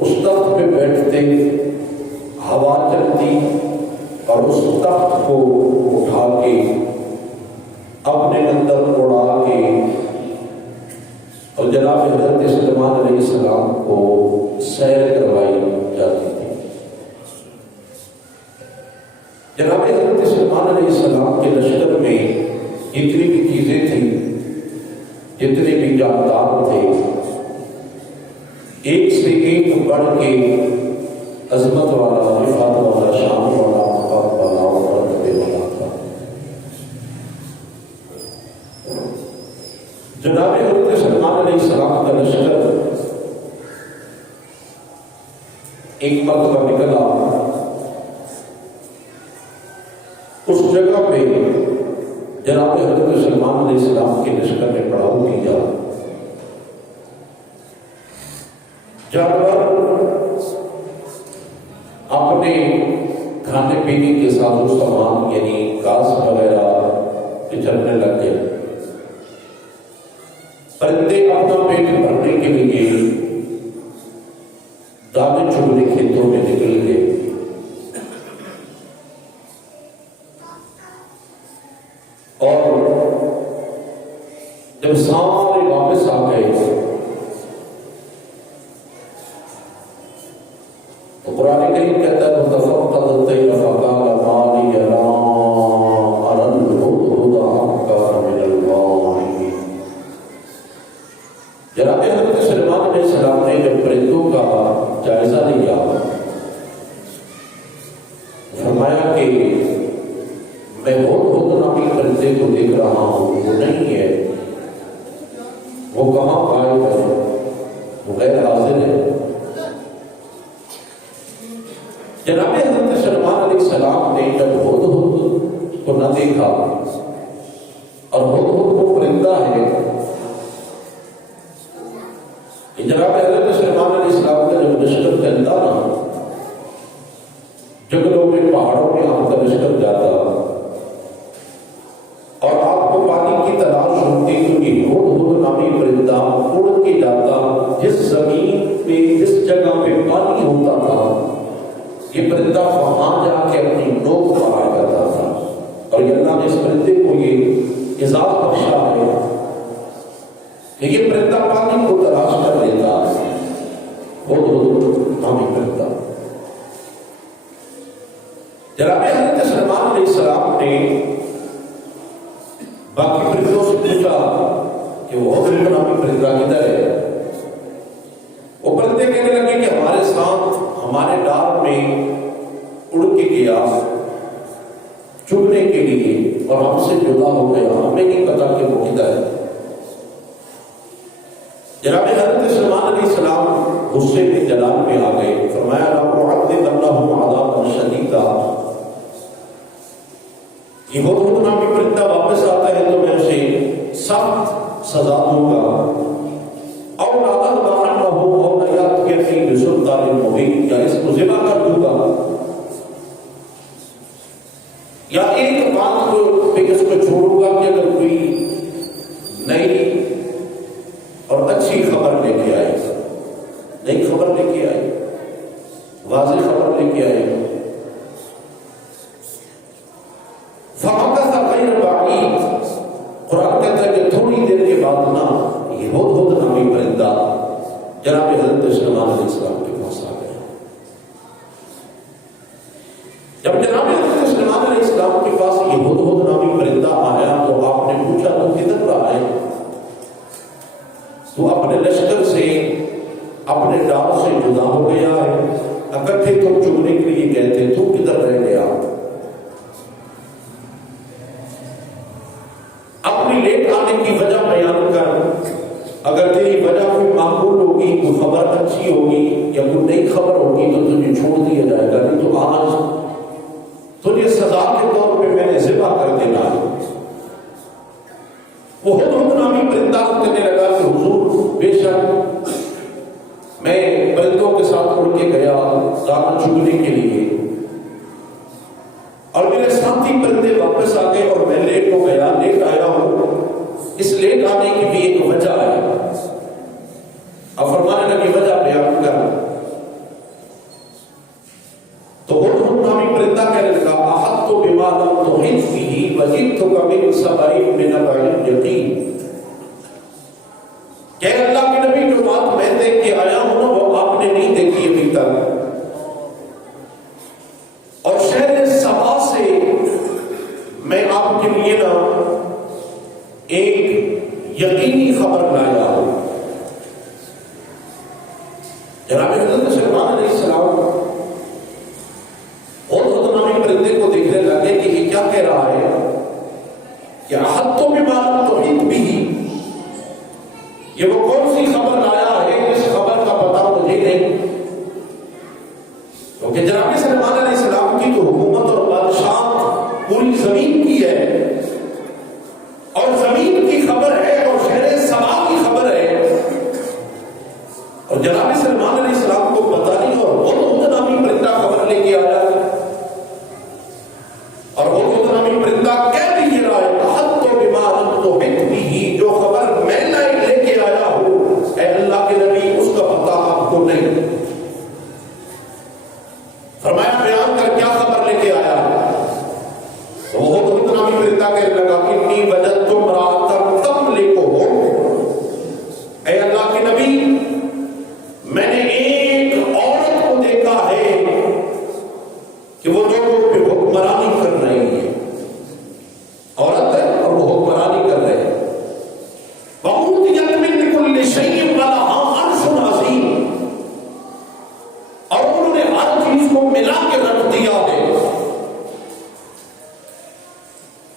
اس تخت پہ بیٹھتے، ہوا چلتی اور اس تخت کو اٹھا کے اپنے اندر اڑا کے اور جناب حضرت سلیمان علیہ السلام کو سیر کروائی جاتی تھی۔ جناب حضرت سلیمان علیہ السلام کے لشکر میں جتنی بھی چیزیں تھیں، جتنے بھی جاندار تھے، ایک سے ایک بڑھ کے عظمت والا، رفعت والا، شان والا، مقام والا اور مرتبے والا تھا۔ جناب حضرت سلیمان علیہ السلام کا لشکر ایک مرتبہ نکلا، اس جگہ پہ جناب حضرت سلیمان علیہ السلام کے لشکر نے پڑاؤ کیا۔ جانور اپنے کھانے پینے کے ساتھ و سامان یعنی گھاس وغیرہ چرنے لگ گئے، پرندے اپنا پیٹ بھرنے کے لیے دانے چگنے کھیتوں میں نکل گئے۔ اور جب سارے واپس آ گئے تو قرآن کریم کہتا ہے فَتَفَقَّدَ الطَّيْرَ فَقَالَ مَا لِيَ لَا أَرَى الْهُدْهُدَ أَمْ كَانَ مِنَ الْغَائِبِينَ۔ جناب حضرت سلیمان علیہ السلام نے جب پرندوں کا جائزہ لیا، فرمایا کہ میں ہدہد نامی پرندے کو دیکھ رہا ہوں، وہ نہیں ہے، وہ کہاں غائب ہے، وہ غیر حاضر ہے۔ جناب حضرت سلیمان علیہ السلام نے جب ہدہد کو نہ دیکھا، اور ہدہد وہ پرندہ ہے، جناب حضرت سلیمان علیہ السلام کا جب لشکر چلتا نا، جنگلوں میں پہاڑوں میں آپ کا لشکر جاتا اور آپ کو پانی کی تلاش ہوتی تو یہ ہدہد نامی پرندہ اڑ کے جاتا جس زمین پہ، جس جگہ پہ پانی ہوتا تھا، یہ پرندہ وہاں جا کے اپنی نوک پر آ جاتا تھا۔ اور یہ اللہ نے اس پرندے کو یہ اعزاز بخشا ہے کہ یہ پرندہ پانی کو تلاش کر لیتا ہے، ہدہد نامی پرندہ۔ جناب حضرت سلیمان علیہ السلام نے باقی پرندوں سے پوچھا کہ وہ ہدہد نامی پرندہ کدھر ہے؟ وہ پرندے کہنے لگے کہ ہمارے ساتھ ہمارے ڈار میں اڑ کے گیا چگنے کے لیے اور ہم سے جدا ہو گیا، ہمیں نہیں پتا کہ وہ کدھر ہے۔ جناب حضرت سلیمان علیہ السلام غصے میں جلال میں آ گئے، فرمایا لَأُعَذِّبَنَّهُ عَذَابًا شَدِيدًا، یہ ہدہد نامی پرندہ واپس آتا ہے تو میں اسے سخت سزا دوں گا، اور لَأَذْبَحَنَّهُ أَوْ لَيَأْتِيَنِّي بِسُلْطَانٍ مُبِينٍ، یا اس کو ذبح کر دوں گا، یا ایک بات پہ اس کو چھوڑوں گا کہ اگر کوئی نئی اور اچھی خبر لے کے آئے، نئی خبر لے کے آئے، واضح خبر لے کے آئے۔ فَمَكَثَ غَيْرَ بَعِيدٍ، قرآن کہتا ہے کہ تھوڑی دیر کے بعد نا یہ ہدہد نامی پرندہ جناب حضرت سلیمان علیہ السلام کے پاس آ گیا۔ جب جناب حضرت سلیمان علیہ السلام کے پاس یہ ہدہد نامی پرندہ آیا تو آپ نے پوچھا تو کدھر رہا ہے؟ تو اپنے لشکر سے، اپنے ڈار سے جدا ہو گیا ہے، اکٹھے تم چگنے کے لیے گئے تھے، تو کدھر رہ گیا؟ اپنی لیٹ آنے کی وجہ بیان کر، اگر تیری وجہ کوئی معقول ہوگی، کوئی خبر اچھی ہوگی یا کوئی نئی خبر ہوگی تو تجھے چھوڑ دیا جائے گا، نہیں تو آج تجھے سزا کے طور پہ میں نے ذبح کر دینا ہے۔ وہ ہدہد نامی پرندہ کہنے لگا کہ حضور بے شک میں پرندوں کے ساتھ اڑ کے گیا دانا چگنے کے لیے، اور میرے ساتھی پرندے واپس آ گئے اور میں لیٹ ہو گیا، لیٹ آیا ہوں، اس لیٹ آنے کی بھی ایک وجہ ہے۔ اب فرمانے لگی وجہ بیان کر، جناب حضرت سلیمان علیہ السلام اور نامی پرندے کو دیکھنے لگے کہ یہ کیا کہہ رہا ہے کہ احط تو بما لم تحط به، یہ وہ کون سی خبر لایا ہے جس خبر کا پتہ مجھے نہیں. کیونکہ جناب سلیمان علیہ السلام کی تو حکومت اور بادشاہ پوری زمین کی ہے، اور زمین کی خبر ہے اور شہر سبا کی خبر ہے، اور جناب سلیمان علیہ السلام کو پتہ نہیں، اور وہ نامی پرندہ خبر لے کے آیا، اور وہ نامی پرندہ کہہ بھی یہ رہا ہے احط بما لم تحط به، جو خبر میں لے کے آیا ہوں اے اللہ کے نبی اس کا پتہ آپ کو نہیں. فرمایا بیان کر کیا خبر لے کے آیا ہے؟ تو وہ نامی پرندہ کہنے لگا انی وجدت امرأۃ تملکہم، اے اللہ کے نبی میں نے ایک عورت کو دیکھا ہے کہ وہ لوگوں پہ حکمرانی کر رہی ہے، عورت ہے اور وہ حکمرانی کر رہے ہیں. وَأُوتِيَتْ مِن كُلِّ شَيْءٍ وَلَهَا عَرْشٌ عَظِيمٌ، اور انہوں نے ہر چیز کو ملا کے رکھ دیا ہے،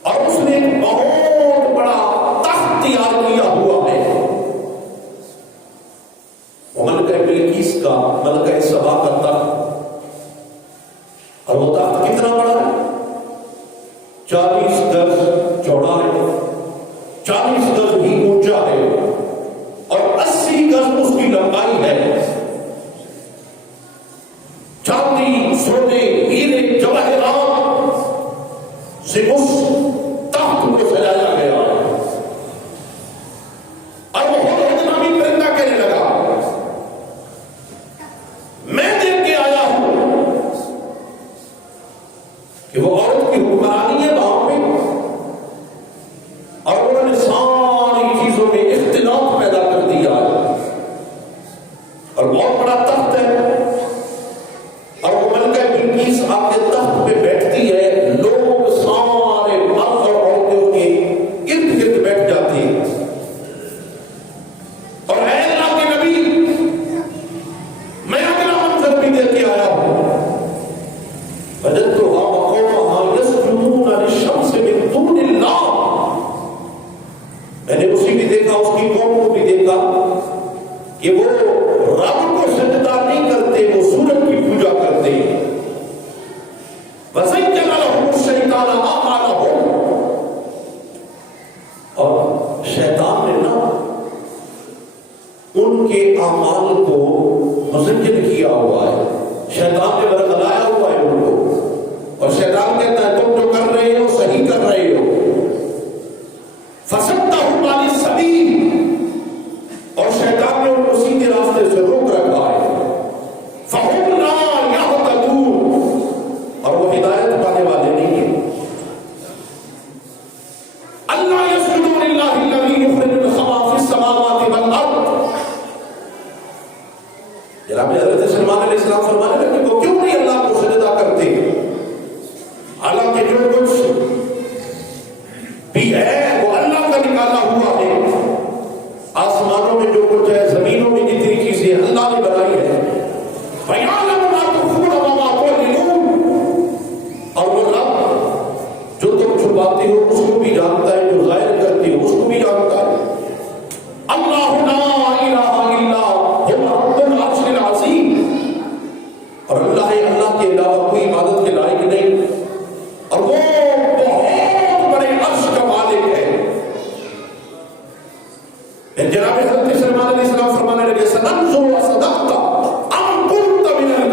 اور اس نے ایک بہت بڑا تخت تیار کیا ہوا ہے. وہ ملکہ بلقیس کا، ملکہ سبا کا تخت، اور وہ تخت کتنا بڑا ہے؟ 40 گز چوڑا ہے، 40 گز بھی اونچا ہے، اور 80 گز اس کی لمبائی ہے. چاندی، سونے، ہیرے، جواہرات سے اس تخت کو سجایا گیا ہے. اور وہ حضرت نامی پرندہ کہنے لگا میں دیکھ کے آیا ہوں کہ وہ عورت کی حکمرانی ہے وہاں پہ، اور انہوں نے ساری چیزوں میں اختلاف پیدا کر دیا ہے، اور بہت بڑا تخت ہے، اور وہ ملکہ بلقیس آپ کے تخت پہ بیٹھتی ہے، لوگ سارے مرد اور عورتیں اس کے ارد گرد بیٹھ جاتی ہیں. اور اے اللہ کے نبی میں اگلا منظر بھی دیکھ کے آیا ہوں، وجدتها وقومها يسجدون للشمس من دون اللہ، میں نے اسی بھی دیکھا، اس کی قوم کو بھی دیکھا کہ وہ رب کو سجدہ نہیں کرتے، وہ سورج کی پوجا کرتے. وَزَيَّنَ لَهُمُ الشَّيْطَانُ أَعْمَالَهُمْ، اور شیطان نے نا ان کے اعمال کو مزین کیا ہوا ہے، شیطان نے برگلایا ہوا ہے ان کو، اور شیطان کہتا ہے تم جو کر رہے ہو صحیح کر رہے ہو. فَصَدَّهُمْ عَنِ السَّبِيلِ، اور شیطان نے ان کو سیدھے راستے سے روک رکھا ہے. فَهُمْ لَا يَهْتَدُونَ، اور وہ ہدایت پانے والے نہیں ہیں. اللہ يَسْجُدُوا لِلَّهِ الَّذِي يُخْرِجُ الْخَبَءَ فِي السَّمَاوَاتِ وَالْأَرْضِ. جناب حضرت سلیمان علیہ السلام فرمانے لگے وہ کیوں نہیں اللہ کو سجدہ کرتے، حالانکہ جو کچھ بھی ہے وہ اللہ کا نکالا ہوا ہے، آسمانوں میں جو کچھ ہے، زمینوں میں جتنی چیزیں اللہ نے بنائی ہے. وَيَعْلَمُ مَا تُخْفُونَ وَمَا تُعْلِنُونَ، اور وہ رب جو تم چھپاتے ہو اس کو بھی جانتا ہے، جو ظاہر کرتے ہو اس کو بھی جانتا ہے. اللہ لا الہ الا هو رب العرش العظیم، اور اللہ ہے، اللہ کے علاوہ کوئی عبادت کے لائق نہیں، اور وہ بہت بڑے عرش کا مالک ہے. جناب حضرت سلیمان علیہ السلام فرمانے لگے سننظر اصدقت ام كنت من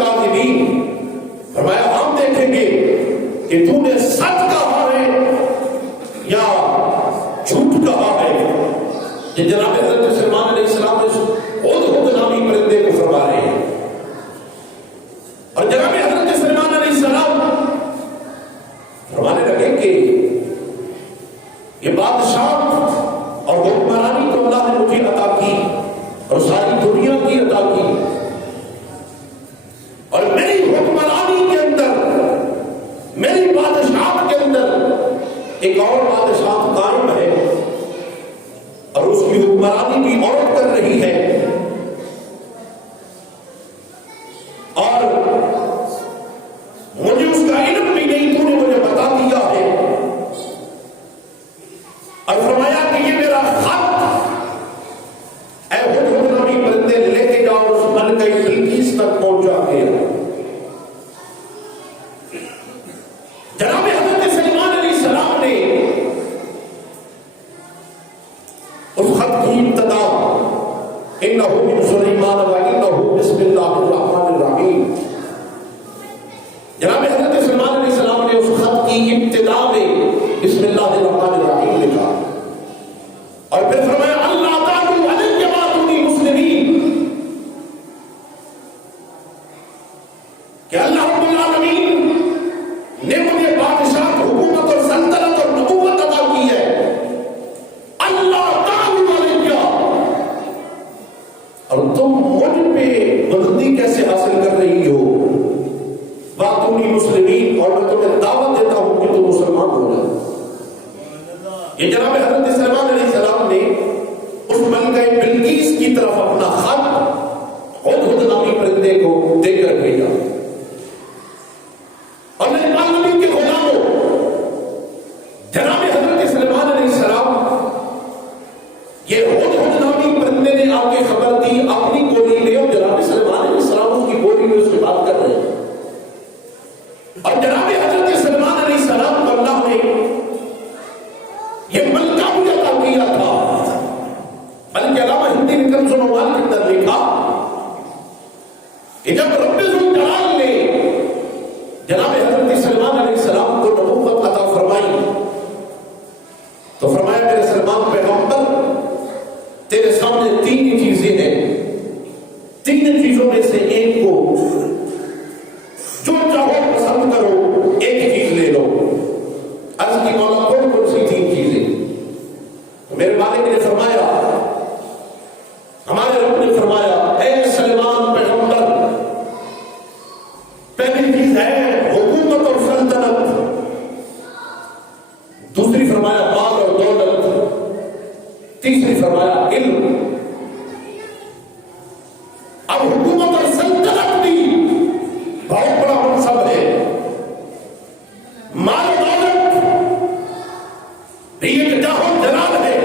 بلقیس تک پہنچا گیا۔ جناب حضرت سلیمان علیہ السلام نے اس خط کی ابتدا انہ من سلیمان و انہ بسم اللہ الرحمن الرحیم، جناب حضرت سلیمان علیہ السلام نے اس خط کی ابتدا میں بسم اللہ الرحمن الرحیم لکھا اور پھر فرمایا اللہ تعالی علیہ وآتونی مسلمین، کہ اللہ رب العالمین نے مجھے بادشاہ حکومت اور سلطنت اور نبوت عطا کی ہے، اللہ تعالی علیہ، اور تم مجھ پہ بلندی کیسے حاصل کر رہی ہو؟ وآتونی مسلمین، اور میں تمہیں دعوت دیتا ہوں کہ تم مسلمان ہو جاؤ۔ یہ جناب حضرت سلیمان علیہ السلام نے اس ملکہ بلقیس کی طرف اپنا خط ہدہد نامی پرندے کو دے کر بھیجا، اور میرے نبی کے غلاموں، جناب حضرت سلیمان علیہ السلام یہ ہدہد نامی پرندے نے آپ کی خبر دی اپنی بولی میں، اور جناب سلیمان علیہ السلام اس کی بولی میں اس سے بات کر رہے ہیں، اور جناب حضرت سلیمان علیہ السلام کو اللہ نے یہ ملکہ بھی عطا کیا تھا، بلکہ علامہ ہندی نے کنز العمال کے اندر لکھا کہ جب رب ذوالجلال نے جناب حضرت سلیمان علیہ السلام کو نبوت عطا فرمائی تو فرمایا میرے سلیمان پیغمبر تیرے سامنے تین ہی چیزیں ہیں، تین چیزوں میں سے ایک کو جو چاہو پسند کرو، ایک چیز لے لو۔ عرض کی مولا کون کون سی تین چیزیں؟ میرے مالک نے فرمایا، ہمارے رب نے فرمایا اے سلیمان پیغمبر، پہلی چیز ہے حکومت اور سلطنت، دوسری فرمایا مال اور دولت، تیسری فرمایا علم۔ اب حکومت اور سلطنت بھی بہت بڑا منصب ہے، مال دولت بھی ایک جاہ و جلال ہے،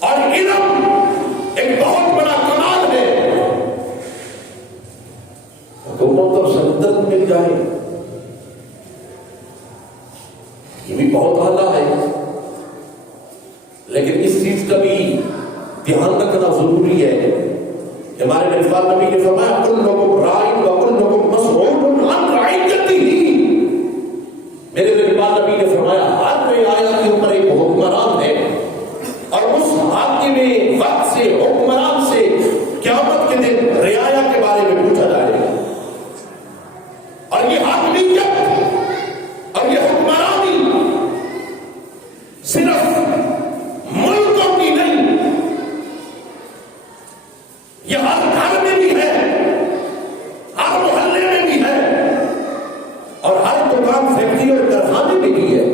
اور علم ایک بہت بڑا کمال ہے۔ حکومت اور سلطنت مل جائے یہ بھی بہت اعلیٰ ہے، لیکن اس چیز کا بھی دھیان رکھنا ضروری ہے۔ ہمارے نبی نبی نے فرمایا کلکم راعٍ وکلکم مسئول عن رعیتہ، میرے نبی نے فرمایا ہر رعایا کے اوپر ایک حکمران ہے، اور اس حاکم وقت سے حکمران سے قیامت کے دن رعایا کے بارے میں پوچھا جائے گا، اور یہ حاکمیت اور یہ حکمرانی صرف ملکوں کی نہیں، یہ ہر گھر میں بھی ہے، ہر محلے میں بھی ہے، اور ہر دکان فیکٹری اور کارخانے میں بھی ہے۔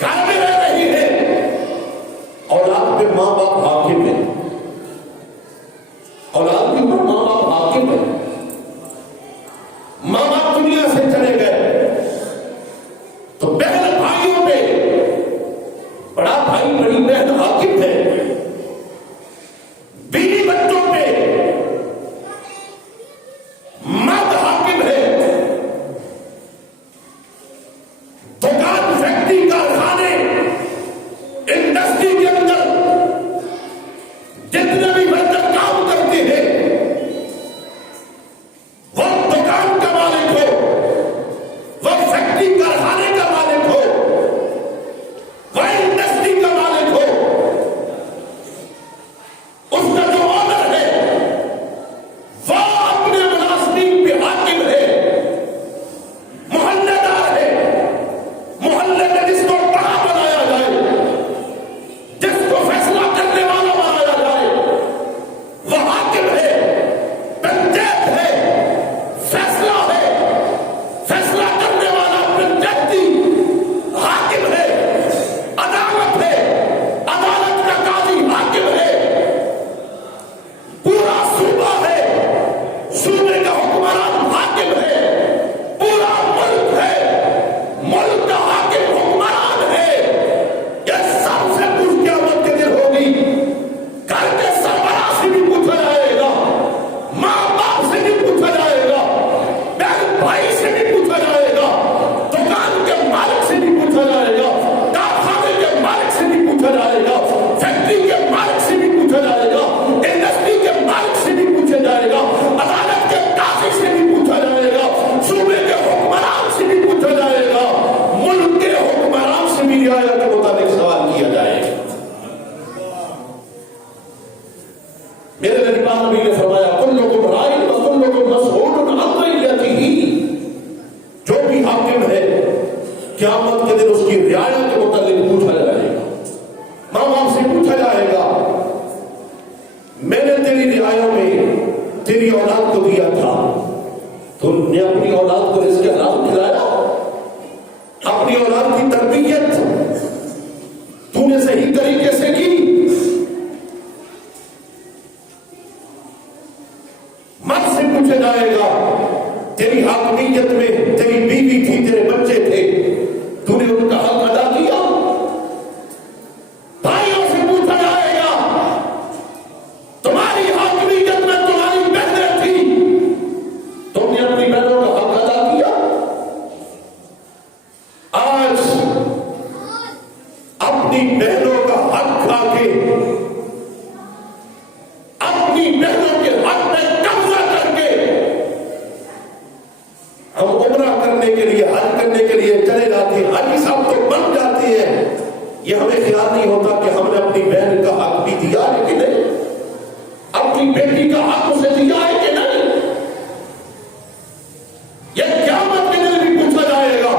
گھر میں رہ رہی ہے، اولاد پہ ماں باپ حاکم ہے، اولاد کے اوپر میرے نبی پاک نبی نے فرمایا کلکم راعٍ و کلکم مسئول عن رعیتہ، جو بھی حاکم ہے قیامت کے دن اس کی رعایت کے متعلق پوچھا جائے گا، ماں باپ سے پوچھا جائے گا میں نے تیری رعایت میں تیری اولاد کو دیا تھا، تم نے اپنی اولاد کو رزق حلال کھلایا، اپنی اولاد کی تربیت تو نے صحیح طریقے سے کی، مرد سے پوچھا جائے گا تیری حاکمیت میں تیری بیوی تھی، تیرے بچے تھے، تو نے ان کا حق ادا کیا، بھائیوں سے پوچھا جائے گا تمہاری حاکمیت میں تمہاری بہنیں تھی، تم نے اپنی بہنوں کا حق ادا کیا۔ آج اپنی بہنوں کا حق کھا کے اپنی بہنوں کے حق میں قبضہ کر کے ہم عمرہ کرنے کے لیے حج کرنے کے لیے چلے جاتے ہیں، حج صاحب تو بن جاتے ہیں، یہ ہمیں خیال نہیں ہوتا کہ ہم نے اپنی بہن کا حق بھی دیا ہے کہ نہیں، اپنی بیٹی کا حق اسے دیا ہے کہ نہیں، یہ قیامت کے دن بھی پوچھا جائے گا۔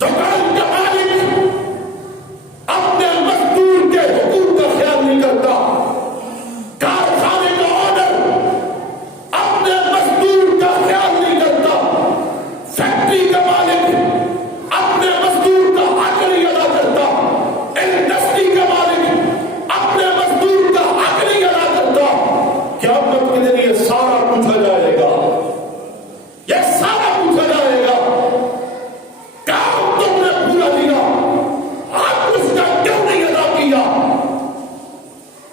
دکان کا مالک اپنے مزدور کے حقوق کا خیال نہیں کرتا، کارخانے کا آنر اپنے مزدور کا خیال نہیں کرتا، فیکٹری کا مالک اپنے مزدور کا حق نہیں ادا کرتا، انڈسٹری کا مالک اپنے مزدور کا حق نہیں ادا کرتا۔ قیامت کے دن یہ سارا پوچھا جائے گا، یہ سارا پوچھا جائے گا، کام تم نے پورا دیا، حق اس کا کیوں نہیں ادا کیا؟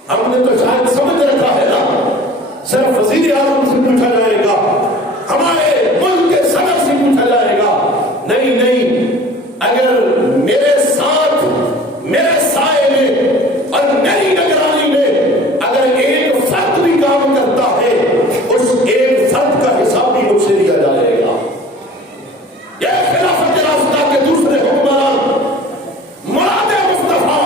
ہم نے تو شاید سمجھ رکھا ہے نا صرف وزیر اعظم سے پوچھا جائے گا، ہمارے ملک کے صدر سے پوچھا جائے گا، نہیں نہیں، اگر میرے ساتھ میرے سائے میں اور میری نگرانی میں اگر ایک فرد بھی کام کرتا ہے اس ایک فرد کا حساب بھی مجھ سے لیا جائے گا۔ یہ خلافت راستہ کے دوسرے حکمران مراد مصطفیٰ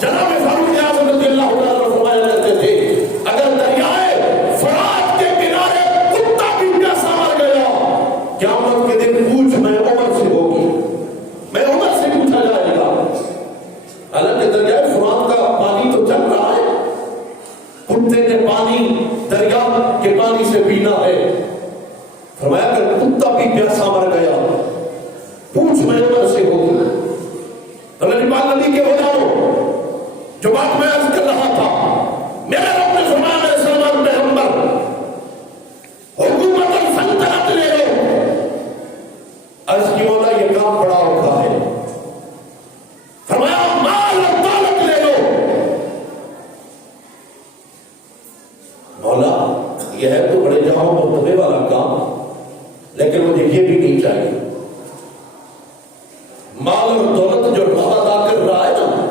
جناب فاروق اعظم رضی اللہ عنہ فرمایا کرتے تھے اگر دریائے فرات کے کنارے کتا بھی پیاسا مر گیا قیامت کے دن پوچھ میں عمر سے ہوگی، میں عمر سے پوچھا جائے گا۔ حالانکہ دریائے فرات کا پانی تو چل رہا ہے، کتے نے پانی دریا کے پانی سے پینا ہے، فرمایا کہ کتا بھی پیاسا مر گیا پوچھ میں عمر سے ہوگی۔ تو نبی پاک نبی کے غلاموں جو بات میں عرض کر رہا تھا، میرے رب نے فرمایا میرے سلمان پیغمبر حکومت السلطنت لے لو، عرض کی مولا یہ کام بڑا ہوگا ہے، فرمایا مال اور دولت لے لو، مولا یہ ہے تو بڑے جہاں مرتبے والا کام، لیکن مجھے یہ بھی نہیں چاہیے، مال اور دولت جو اللہ ادا کر رہا ہے نا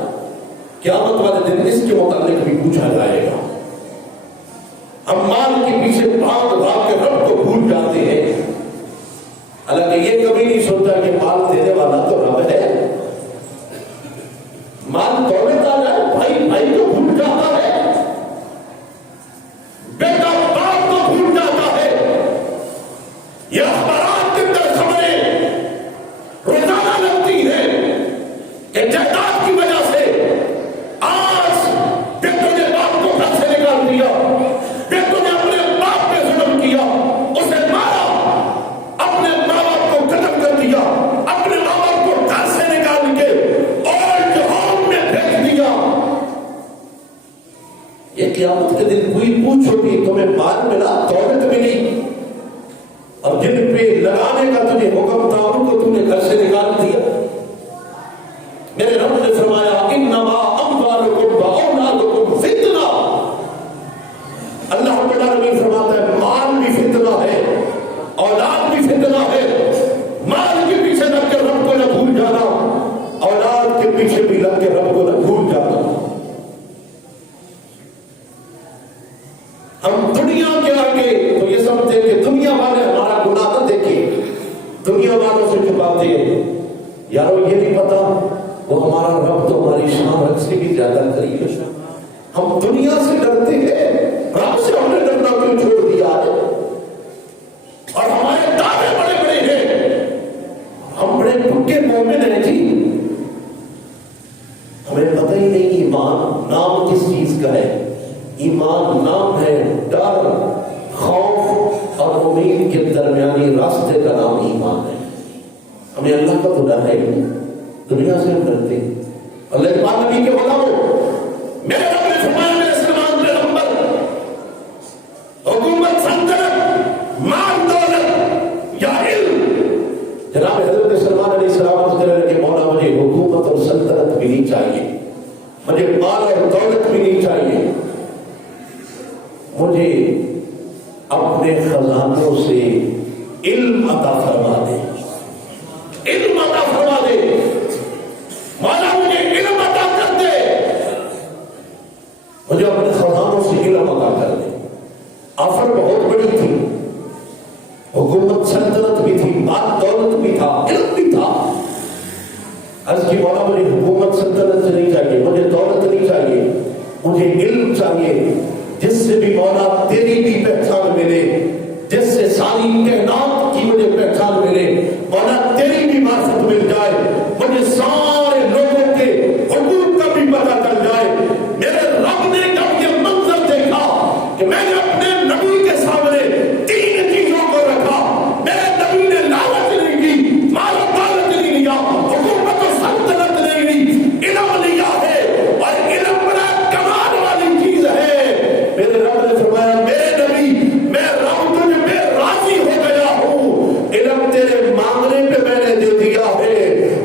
قیامت والے دن اس کے متعلق بھی پوچھا جائے گا۔ ہم مال کے پیچھے بھاگ بھاگ کے رب کو بھول جاتے ہیں، حالانکہ یہ کبھی نہیں سوچا کہ مال دینے والا تو رب ہے، مال دولت آ جائے بھائی بھائی کو بھول جاتا ہے، بیٹا باپ کو بھول جاتا ہے۔ یہ اخبارات کے اندر خبریں روزانہ لگتی ہیں کہ جائیداد کی وجہ سے آج بیٹوں نے باپ کو گھر سے نکال دیا، بیٹوں نے اپنے باپ پہ ظلم کیا، اسے مارا، اپنے ماں باپ کو قتل کر دیا، اپنے ماں باپ کو گھر سے نکال کے اولڈ ہوم میں پھینک دیا۔ یہ قیامت کے دن کوئی پوچھو گی تمہیں مال ملا، دولت ملی، اور جن پہ لگانے کا تجھے حکم تھا ان کو تم نے گھر سے نکال دیا۔ میرے رب نے فرمایا انما اموالکم واولادکم فتنہ، اللہ رب العالمین فرماتا ہے مال بھی فتنہ ہے، اولاد بھی فتنہ ہے، مال کے پیچھے لگ کے رب کو نہ بھول جانا، اولاد کے پیچھے بھی لگ کے رب کو نہ بھول جانا۔ ہم دنیا کے آگے تو یہ سمجھتے کہ دنیا والے ہمارا گناہ نہ دیکھیں، دنیا والوں سے چھپاتے ہیں، یارو یہ نہیں پتا وہ ہمارا رب تو ہماری شان رب سے بھی زیادہ قریب ہے، ہم دنیا سے ڈرتے ہیں، رب سے ہم نے ڈرنا کیوں چھوڑ دیا ہے؟ اور ہمارے دعوے بڑے بڑے ہیں، ہم بڑے پکے مومن ہیں جی، ہمیں پتہ ہی نہیں ایمان نام کس چیز کا ہے۔ ایمان نام ہے ڈر، خوف اور امید کے درمیانی راستے کا نام ایمان ہے۔ ہمیں اللہ کا تو ڈر ہے ہی نہیں، دنیا سے ہم ڈرتے ہیں۔ اللہ پاک نبی کے غلاموں، میرے رب نے فرمایا میرے سلمان پیغمبر، حکومت، سلطنت، مال دولت یا علم، جناب حضرت سلمان علیہ السلام کے مولا مجھے حکومت اور سلطنت بھی نہیں چاہیے، مجھے مال اور دولت بھی نہیں چاہیے، مجھے اپنے خزانوں سے علم عطا فرما دے، علم عطا فرما دے، مولا مجھے علم عطا کر دے، مجھے اپنے خزانوں سے علم عطا کر دے۔ آفر بہت بڑی تھی، حکومت سلطنت بھی تھی، مال دولت بھی تھا، علم بھی تھا۔ عرض کی مولا مجھے حکومت سلطنت سے نہیں چاہیے، مجھے دولت نہیں چاہیے، مجھے علم چاہیے جس سے بھی مولا تیری بھی پہچان ملے، جس سے ساری کائنات کی مجھے پہچان ملے، مولا تیری بھی معرفت مل جائے، مجھے سارے لوگوں کے حقوق کا بھی پتہ چل جائے۔ میرے رب نے جب یہ منظر دیکھا کہ میں نے اپنے نبی کے سامنے تین چیزوں کو رکھا، میرے نبی نے لالچ نہیں کی، مال و دولت نہیں لیا، حکومت و سلطنت نہیں لی، علم لیا ہے، اور علم بڑا کمال والی چیز ہے۔ میرے رب نے فرمایا میرے نبی، میں رب تجھ پہ راضی ہو گیا ہوں، علم تیرے مانگنے پہ میں نے دے دیا ہے،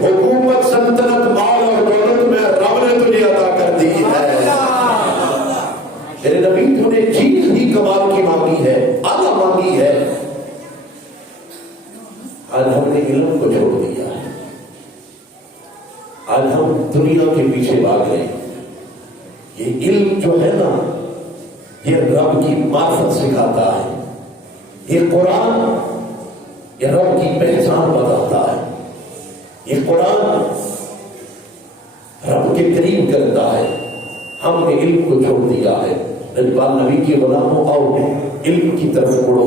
حکومت، سلطنت، مال اور دولت میں رب نے تجھے عطا کر دی ہے۔ میرے نبی تو نے چیز ہی کمال کی مانگی ہے، اعلیٰ مانگی ہے، آج ہم نے علم کو چھوڑ دیا ہے، آج ہم دنیا کے پیچھے بھاگ رہے ہیں۔ یہ علم جو ہے نا، یہ رب کی معرفت سکھاتا ہے، یہ قرآن یہ رب کی پہچان بتاتا ہے، یہ قرآن رب کے قریب کرتا ہے۔ ہم نے علم کو چھوڑ دیا ہے۔ نبی کی غلاموں، آؤ علم کی طرف مڑو۔